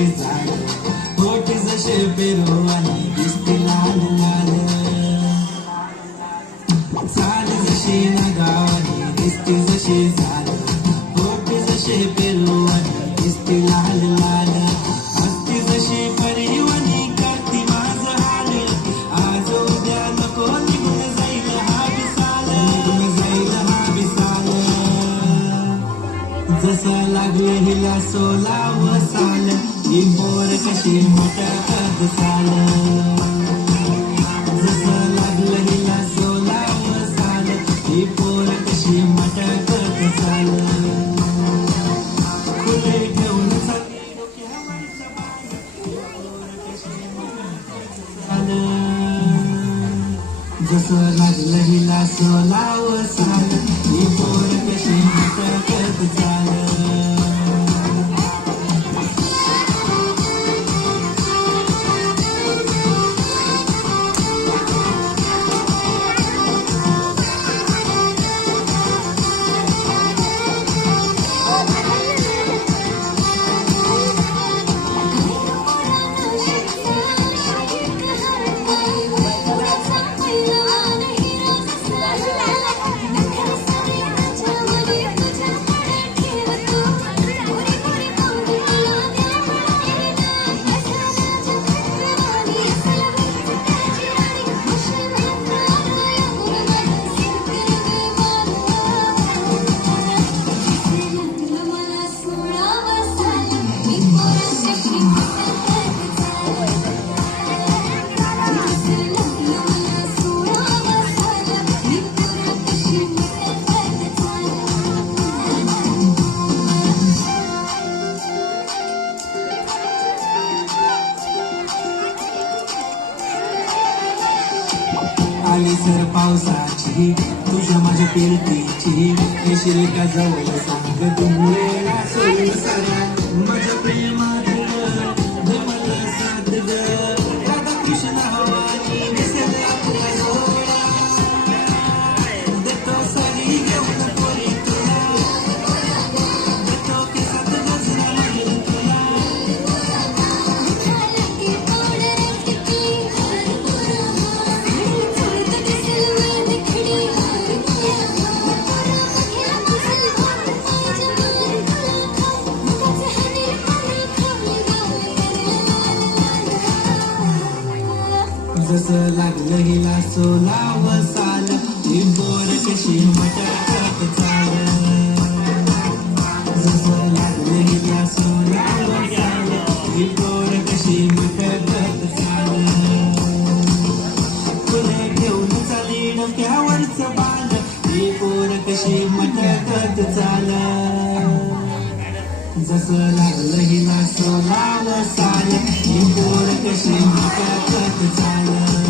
जसे झाड, होठ जसे पेरू आणि दिसते लाल लाल, चाल जशी नागावानी दिसते जशी झाड, होठ जसे पेरू आणि दिसते लाल लाल, हसती जशी परिवानी करती माझं हाल, आज उद्या नको निघून जाईल हा विसाल, निघून जाईल हा विसाल, जसं लागलं हिला सोलावं साल, ही पोर कशी मोठ्यात चाल, जसं लागलं हिला सोलावं साल, ही पोर कशी मोठ्यात चाल, खुले ठेवून चालली डोक्यावरचं बाळ, ही पोर कशी मोठ्यात चाल, जसं लागलं हिला सोलावं साल, ही पोर कशी मोठ्यात चाल. आली सर पावसाची तुझ्या माझ्या पिरतीची, येशील का जवळ सांग दुमलेला सोयी सरा, माझ्या प्रेमात जमल साथ ग, राधा कृष्ण हवानी दिसेल आपल्या डोळा, देतो सरी घेऊन पोरी तुला, देतो केसात गजरा लागेल तुला, जसं लागलं हिला सोलावं साल, ही पोर कशी मोठ्यात चाल, जसं लागलं हिला सोलावं साल, ही पोर कशी मोठ्यात चाल, फुले घेऊन चाली डोक्यावरचं बाल, ही पोर कशी मोठ्यात चाल, जसं लागलं हिला सोलावं साल, ही पोर कशी मोठ्यात चाल.